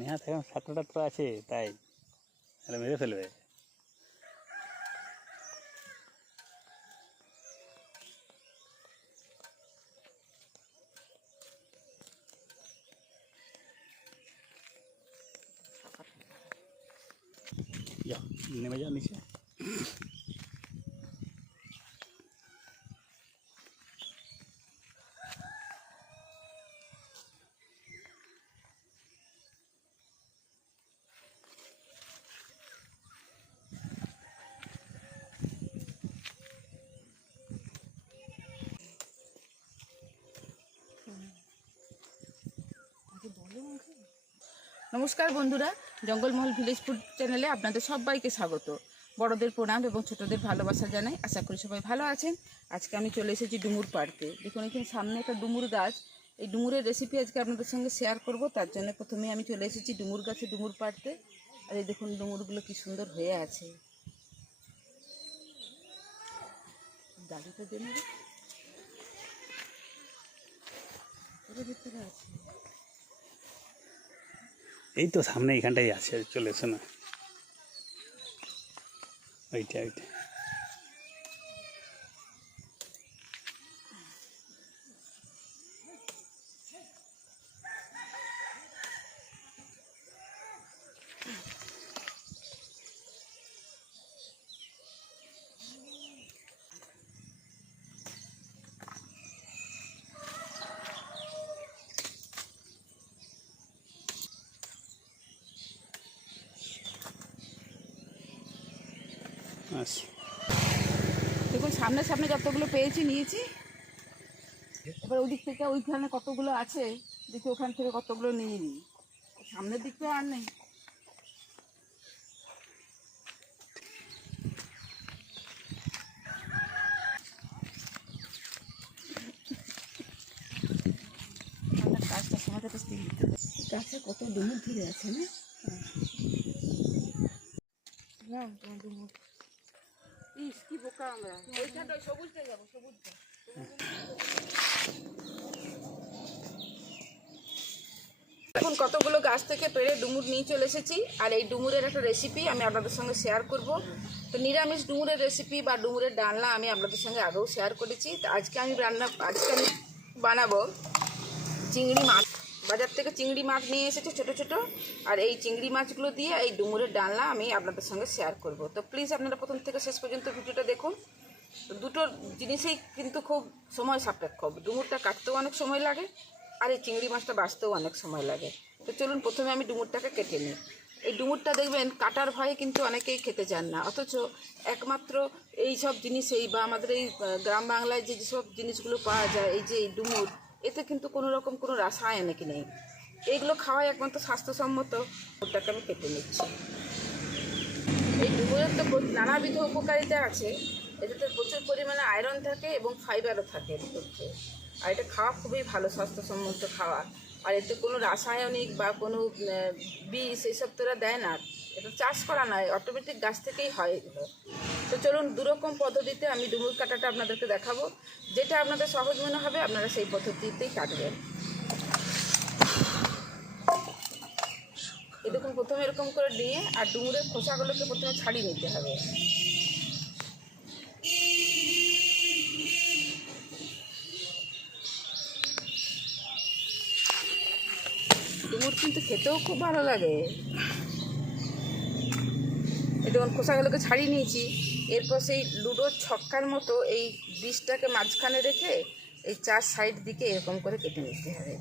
নেহাত এখন সাতটা তো আছে, তাই এটা মেরে ফেলবে। যাও নেমে যাও নিচে। নমস্কার বন্ধুরা, জঙ্গলমহল ভিলেজ ফুড চ্যানেলে আপনাদের সবাইকে স্বাগত। বড়দের প্রণাম এবং ছোটদের ভালোবাসা জানাই। আশা করি সবাই ভালো আছেন। আজকে আমি চলে এসেছি ডুমুর পাড়তে। দেখুন এখানে সামনে একটা ডুমুর গাছ। এই ডুমুরের রেসিপি আজকে আপনাদের সঙ্গে শেয়ার করব। তার জন্য প্রথমে আমি চলে এসেছি ডুমুর গাছে ডুমুর পাড়তে। আর এই দেখুন ডুমুরগুলো কি সুন্দর হয়ে আছে। ডালিটা দিয়ে নেবে, ভিতরে আছে। এই তো সামনে এখানটাই আছে, চলে এসো না। ওইটা ওইটা আচ্ছা। দেখুন সামনে সামনে যতগুলো পেয়েছি নিয়েছি। এবার ওই দিক থেকে ওইখানে কতগুলো আছে দেখি, ওখান থেকে কতগুলো নিয়ে নিই। সামনের দিক তো আর নেই। গাছটা সমাজে গাছে কত ডুমুর ধরে আছে না? ডুমুর ইস কি বোকা আমরা। ওইখানটা সবুজটা যাবো, সবুজটা। এখন কতগুলো গাছ থেকে পেড়ে ডুমুর নিয়ে চলে এসেছি। আর এই ডুমুরের একটা রেসিপি আমি আপনাদের সঙ্গে শেয়ার করব। তো নিরামিষ ডুমুরের রেসিপি বা ডুমুরের ডালনা আমি আপনাদের সঙ্গে আগেও শেয়ার করেছি। তো আজকে আমি বানাবো চিংড়ি মাছ। বাজার থেকে চিংড়ি মাছ নিয়ে এসেছি ছোটো ছোটো। আর এই চিংড়ি মাছগুলো দিয়ে এই ডুমুরের ডালনা আমি আপনাদের সঙ্গে শেয়ার করব। তো প্লিজ আপনারা প্রথম থেকে শেষ পর্যন্ত ভিডিওটা দেখুন। তো দুটো জিনিসেই কিন্তু খুব সময় সাপেক্ষ। ডুমুরটা কাটতেও অনেক সময় লাগে, আর এই চিংড়ি মাছটা বাছতেও অনেক সময় লাগে। তো চলুন প্রথমে আমি ডুমুরটাকে কেটে নিই। এই ডুমুরটা দেখবেন কাটার ভয়ে কিন্তু অনেকেই খেতে চান না, অথচ একমাত্র এই সব জিনিসেই বা আমাদের এই গ্রাম বাংলায় যে যেসব জিনিসগুলো পাওয়া যায়, এই যে এই ডুমুর, এতে কিন্তু কোনো রকম কোনো রাসায়নিক নেই। এইগুলো খাওয়াই একমাত্র স্বাস্থ্যসম্মত। ডুমুরটাকে আমি কেটে নিচ্ছি। এই ডুমুরের তো নানাবিধ উপকারিতা আছে। এটাতে প্রচুর পরিমাণে আয়রন থাকে এবং ফাইবারও থাকে এর মধ্যে। আর এটা খাওয়া খুবই ভালো, স্বাস্থ্যসম্মত খাওয়া। আর এতে কোনো রাসায়নিক বা কোনো বিষ এসব তোরা দেয় না। এটা চাষ করা নয়, অটোমেটিক গাছ থেকেই হয় এগুলো। তো চলুন দুরকম পদ্ধতিতে আমি ডুমুর কাটাটা আপনাদেরকে দেখাবো। যেটা আপনাদের সহজ মনে হবে আপনারা সেই পদ্ধতিতেই কাটবেন। এই দেখুন প্রথমে এরকম করে নিয়ে আর ডুমুরের খোসাগুলোকে প্রথমে ছাড়িয়ে নিতে হবে। ডুমুর কিন্তু খেতেও খুব ভালো লাগে। এই দেখুন খোসাগুলোকে ছাড়িয়ে নিয়েছি। এরপর সেই লুডোর ছক্কার মতো এই বীজটাকে মাঝখানে রেখে এই চার সাইড দিকে এরকম করে কেটে নিতে হবে।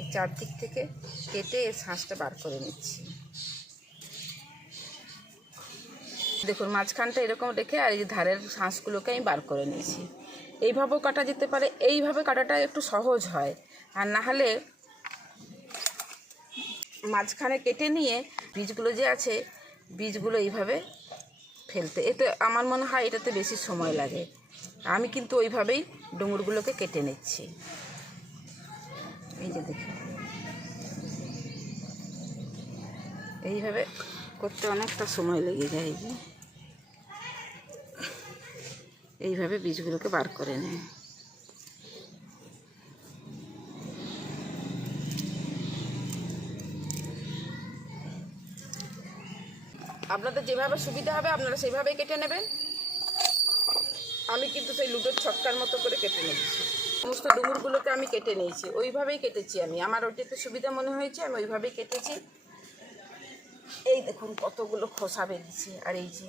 এই চারদিক থেকে কেটে এর শাঁসটা বার করে নিচ্ছি। দেখুন মাঝখানটা এরকম রেখে আর এই ধারের শাঁসগুলোকে আমি বার করে নিয়েছি। এইভাবেও কাটা যেতে পারে, এইভাবে কাটাটা একটু সহজ হয়। আর না হলে মাঝখানে কেটে নিয়ে বীজগুলো যে আছে, বীজগুলো এইভাবে ফেলতে, এতে আমার মনে হয় এটাতে বেশি সময় লাগে। আমি কিন্তু ওইভাবেই ডুমুরগুলোকে কেটে নিচ্ছি। এই যে দেখুন এইভাবে করতে অনেকটা সময় লেগে যায়। এই যে এইভাবে বীজগুলোকে বার করে নেয়। আপনাদের যেভাবে সুবিধা হবে আপনারা সেইভাবেই কেটে নেবেন। আমি কিন্তু সেই লুডোর ছক্কার মতো করে কেটে নিচ্ছি। সমস্ত ডুমুরগুলোকে আমি কেটে নিয়েছি, ওইভাবেই কেটেছি আমি। আমার ওইটাতে সুবিধা মনে হয়েছে, আমি ওইভাবেই কেটেছি। এই দেখুন কতগুলো খোসা বেরিয়েছে, আর এই যে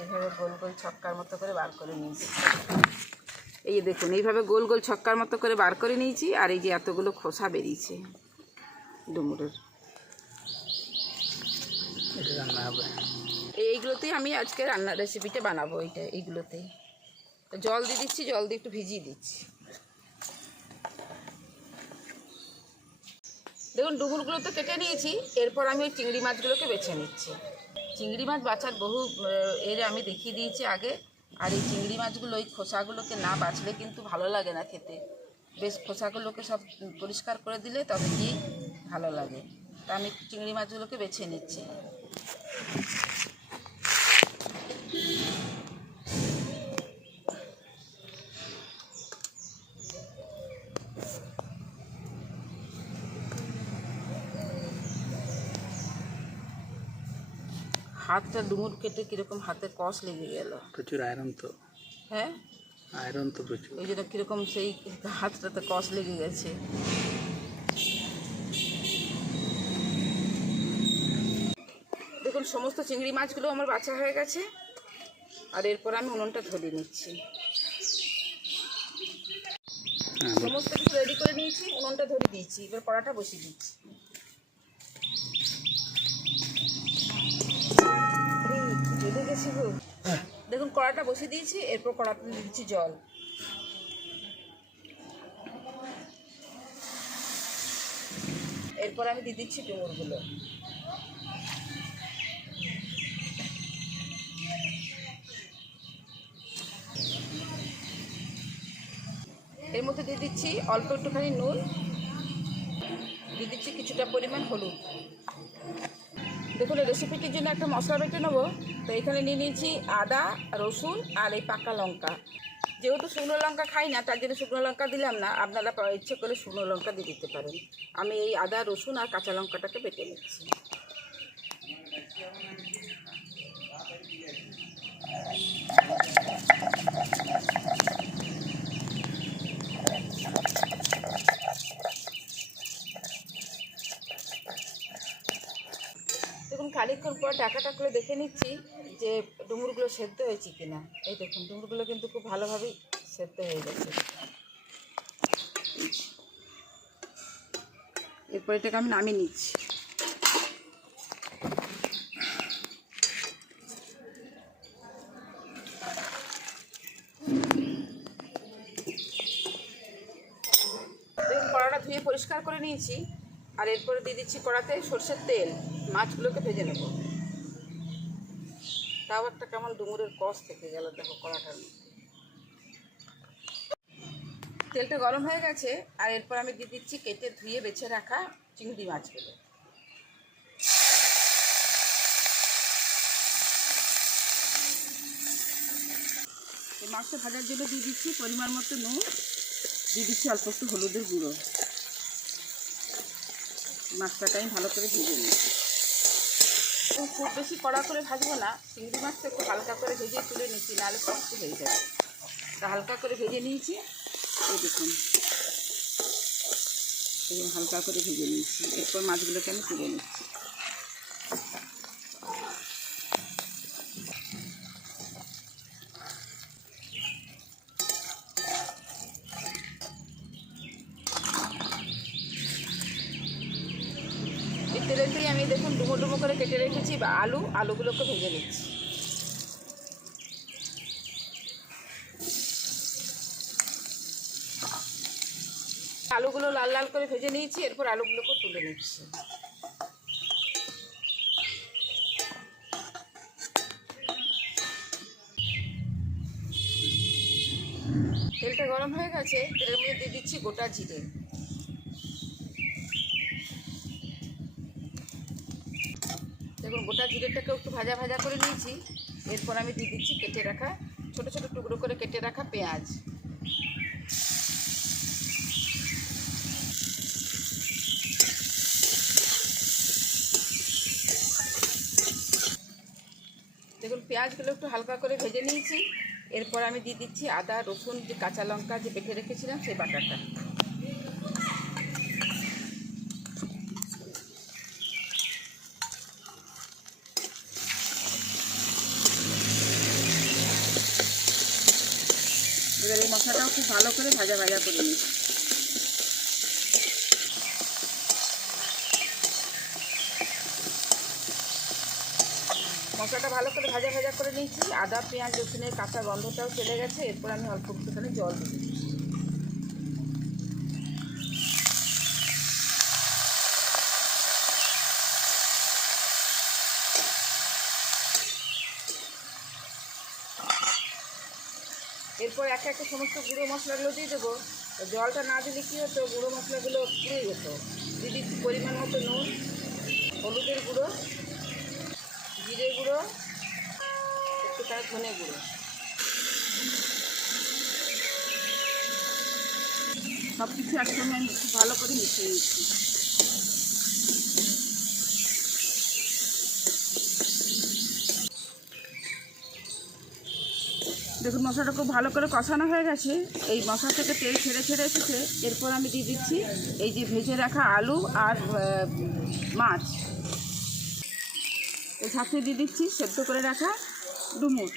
এইভাবে গোল গোল ছক্কার মতো করে বার করে নিয়েছি। এই দেখুন এইভাবে গোল গোল ছক্কার মতো করে বার করে নিয়েছি, আর এই যে এতগুলো খোসা বেরিয়েছে ডুমুরের। এটা রান্না হবে। এইগুলোতেই আমি আজকে রান্নার রেসিপিটা বানাবো। এইগুলোতেই জল দিয়ে দিচ্ছি, জল দিয়ে একটু ভিজিয়ে দিচ্ছি। দেখুন ডুমুরগুলো তো কেটে নিয়েছি, এরপর আমি ওই চিংড়ি মাছগুলোকে বেছে নিচ্ছি। চিংড়ি মাছ বাছার বহু এর আমি দেখিয়ে দিয়েছি আগে। আর এই চিংড়ি মাছগুলো ওই খোসাগুলোকে না বাছলে কিন্তু ভালো লাগে না খেতে। বেশ খোসাগুলোকে সব পরিষ্কার করে দিলে তবে কি ভালো লাগে। তা আমি চিংড়ি মাছগুলোকে বেছে নিচ্ছি। হাতটা ডুমুর কেটে কীরকম হাতে কষ লেগে গেল। প্রচুর আয়রন তো। হ্যাঁ, আয়রন তো প্রচুর। ওই জন্য কীরকম সেই হাতটাতে কষ লেগে গেছে। দেখুন সমস্ত চিংড়ি মাছগুলো আমার বাছা হয়ে গেছে, আর এরপর আমি উনুনটা ধরিয়ে নিচ্ছি। সমস্ত কিছু রেডি করে নিয়েছি, উনুনটা ধরিয়ে দিয়েছি। এবার কড়াটা বসিয়ে দিচ্ছি। দেখুন কড়াটা বসিয়ে দিয়েছি, এরপর কড়াতে দিচ্ছি জল। এরপর আমি দিয়ে দিচ্ছি ডুমুরগুলো। এর মধ্যে দিয়ে দিচ্ছি অল্প একটুখানি নুন, দিয়ে দিচ্ছি কিছুটা পরিমাণ হলুদ। দেখুন এই রেসিপিটির জন্য একটা মশলা বেটে নেবো। তো এখানে নিয়ে নিয়েছি আদা, রসুন আর এই পাকা লঙ্কা। যেহেতু শুকনো লঙ্কা খাই না, তার জন্য শুকনো লঙ্কা দিলাম না। আপনারা ইচ্ছে করে শুকনো লঙ্কা দিয়ে দিতে পারেন। আমি এই আদা, রসুন আর কাঁচা লঙ্কাটাকে বেটে নিচ্ছি। দেখুন খানিকক্ষণ পর ঢাকাটা করে দেখে নিচ্ছি যে ডুমুরগুলো সেদ্ধ হয়েছে কিনা। এই দেখুন ডুমুরগুলো কিন্তু খুব ভালোভাবেই সেদ্ধ হয়ে গেছে। এরপর এটাকে আমি নামিয়ে নিচ্ছি। দেখুন কড়াটা ধুয়ে পরিষ্কার করে নিয়েছি, আর এরপরে দিয়ে দিচ্ছি কড়াতে সরষের তেল। মাছগুলোকে ভেজে নেব। তাও একটা কেমন ডুমুরের কষ থেকে গেল দেখো কড়াটার মধ্যে। তেলটা গরম হয়ে গেছে, আর এরপর আমি দিয়ে দিচ্ছি কেটে ধুয়ে বেছে রাখা চিংড়ি মাছগুলো। এই মাছটা ভাজার জন্য দিয়ে দিচ্ছি পরিমাণ মতো নুন, দিয়ে দিচ্ছি অল্প একটু হলুদের গুঁড়ো। মাছটাকে আমি ভালো করে ভেজে নিই। খুব বেশি কড়া করে ভাজবো না, চিংড়ি মাছটা একটু হালকা করে ভেজে তুলে নিচ্ছি, নাহলে শক্ত হয়ে যাবে। তা হালকা করে ভেজে নিয়েছি। এই দেখুন হালকা করে ভেজে নিয়েছি। এরপর মাছগুলোকে আমি তুলে নিচ্ছি। এই তেলেতেই আমি দেখুন ডুমো ডুমো করে কেটে রেখেছি বা আলুগুলোকে ভেজে নিচ্ছি। আলুগুলো লাল লাল করে ভেজে নিয়েছি, এরপর আলুগুলোকে তুলে নিচ্ছি। তেলটা গরম হয়ে গেছে, তেলের মধ্যে দিয়ে দিচ্ছি গোটা জিরে। দেখুন গোটা জিরেটাকে একটু ভাজা ভাজা করে নিয়েছি। এরপর আমি দিয়ে দিচ্ছি কেটে রাখা ছোটো ছোটো টুকরো করে কেটে রাখা পেঁয়াজ। পেঁয়াজগুলো একটু হালকা করে ভেজে নিয়েছি। এরপর আমি দিয়ে দিচ্ছি আদা রসুন যে কাঁচা লঙ্কা যে বেটে রেখেছিলাম সেই বাটাটা। এবার এই মশলাটাও খুব ভালো করে ভাজা ভাজা করে নিচ্ছি। মশলাটা ভালো করে ভাজা ভাজা করে নিয়েছি, আদা পেঁয়াজ রসুনের কাঁচা গন্ধটাও চলে গেছে। এরপর আমি অল্প একটুখানি জল দিই। এরপর একে একে সমস্ত গুঁড়ো মশলাগুলো দিয়ে দেবো। জলটা না দিলে কী হতো, গুঁড়ো মশলাগুলো পুড়ে যেত। দিয়ে দিচ্ছি পরিমাণ মতো নুন, হলুদের গুঁড়ো, জিরে গুঁড়ো, একটুখানি ধনে গুঁড়ো। সব কিছু একসঙ্গে আমি খুব ভালো করে মিশিয়ে নিচ্ছি। দেখুন মশলাটা খুব ভালো করে কষানো হয়ে গেছে। এই মশলা থেকে তেল ছেড়ে ছেড়ে এসেছে। এরপর আমি দিয়ে দিচ্ছি এই যে ভেজে রাখা আলু আর মাছ। এর সাথে দিয়ে দিচ্ছি সেদ্ধ করে রাখা ডুমুর।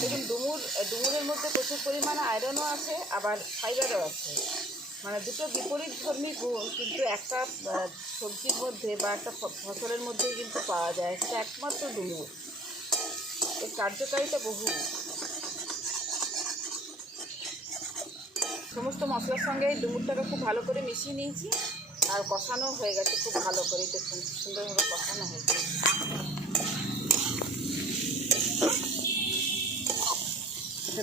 দেখুন ডুমুরের মধ্যে প্রচুর পরিমাণে আয়রনও আছে, আবার ফাইবারও আছে। মানে দুটো বিপরীত ধর্মী গুণ কিন্তু একটা সবজির মধ্যে বা একটা ফসলের মধ্যেই কিন্তু পাওয়া যায়। সেটা একমাত্র ডুমুর। এর কার্যকারিতা বহু। সমস্ত মশলার সঙ্গে এই ডুমুরটাকে খুব ভালো করে মিশিয়ে নিয়েছি আর কষানো হয়ে গেছে খুব ভালো করে। দেখুন সুন্দরভাবে কষানো হয়েছে।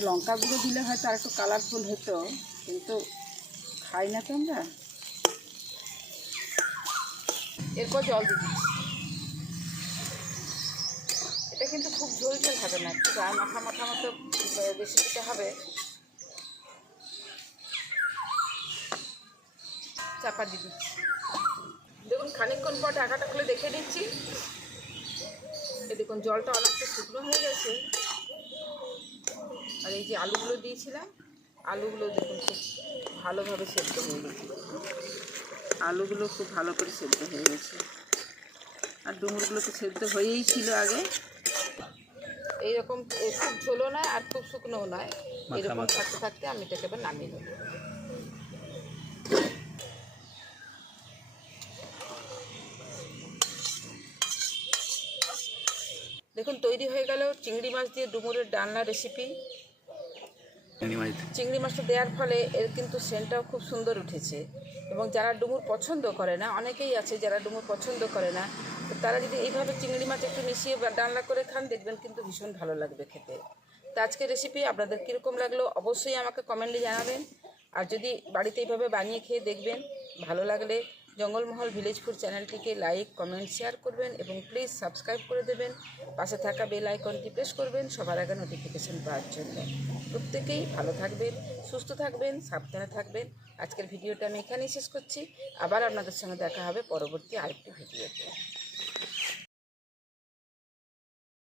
লঙ্কা গুঁড়ো দিলে হয়তো আর একটু কালারফুল হতো, কিন্তু খাই না তো আমরা। এরপর জল দিয়ে দিচ্ছি। এটা কিন্তু খুব ঝোল ঝোল হবে না, একটু গায়ে মাখা মাখা মতো রেসিপিটা হবে। চাপা দিয়ে দিচ্ছি। দেখুন খানিকক্ষণ পর ঢাকাটা খুলে দেখে নিচ্ছি। দেখুন জলটা অনেকটা শুকনো হয়ে গেছে। আর এই যে আলুগুলো দিয়েছিলাম, আলুগুলো দেখুন খুব ভালোভাবে সেদ্ধ হয়ে গেছে। আলুগুলো খুব ভালো করে সেদ্ধ হয়ে গেছে। আর ডুমুরগুলো তো সেদ্ধ হয়েই ছিল আগে। এইরকম খুব ঝোলও নয় আর খুব শুকনোও নয়, এরকম থাকতে থাকতে আমি এটাকে এবার নামিয়ে দেবো। দেখুন তৈরি হয়ে গেল চিংড়ি মাছ দিয়ে ডুমুরের ডালনা রেসিপি। চিংড়ি মাছটা দেওয়ার ফলে এর কিন্তু সেন্টটাও খুব সুন্দর উঠেছে। এবং যারা ডুমুর পছন্দ করে না, অনেকেই আছে যারা ডুমুর পছন্দ করে না, তো তারা যদি এইভাবে চিংড়ি মাছ একটু মিশিয়ে ডালনা করে খান, দেখবেন কিন্তু ভীষণ ভালো লাগবে খেতে। তো আজকের রেসিপি আপনাদের কীরকম লাগলো অবশ্যই আমাকে কমেন্টে জানাবেন। আর যদি বাড়িতে এইভাবে বানিয়ে খেয়ে দেখবেন, ভালো লাগলে জঙ্গলমহল ভিলেজ ফুড চ্যানেলটিকে লাইক কমেন্ট শেয়ার করবেন এবং প্লিজ সাবস্ক্রাইব করে দেবেন। পাশে থাকা বেল আইকনটি প্রেস করবেন সবার আগে নোটিফিকেশন পাওয়ার জন্য। প্রত্যেকেই ভালো থাকবেন, সুস্থ থাকবেন, সাবধানে থাকবেন। আজকের ভিডিওটা আমি এখানেই শেষ করছি। আবার আপনাদের সঙ্গে দেখা হবে পরবর্তী আরেকটি ভিডিওতে।